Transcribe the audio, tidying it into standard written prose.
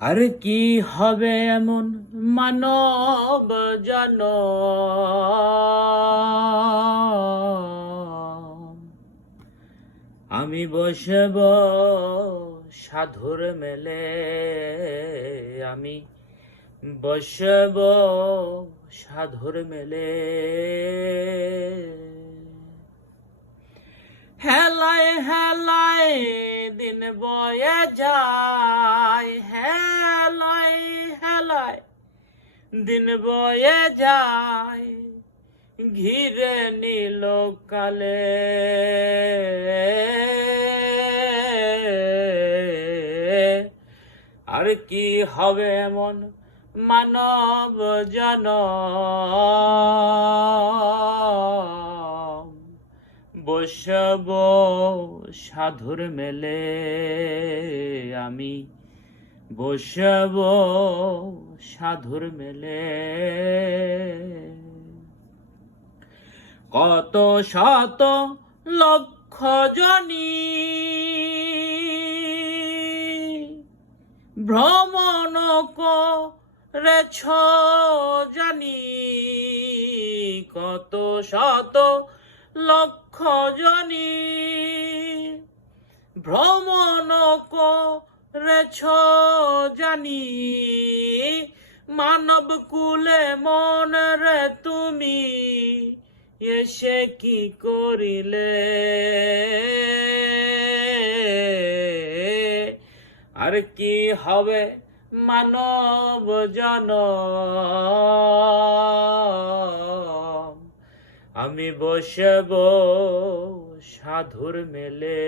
আর কি হবে এমন মানব জানো, আমি বসব সাধুর মেলে, আমি বসব সাধুর মেলে। হেলায় হেলায় দিন বয়ে যায়, হেলায় হেলায় দিন বয়ে যায়, ঘিরে নীল কালে। আর কি হবে এমন মানব জনম, বসব সাধুর মেলে, আমি বসব সাধুর মেলে। কত শত লক্ষ জনী ভ্রমণ করেছ জানি, কত শত লক্ষ জনী ভ্রমণ করেছ জানি, মানব কুলে মন রে তুমি এসে কি করিলে। আর কি হবে মানব জনম, আমি বসব সাধুর মেলে।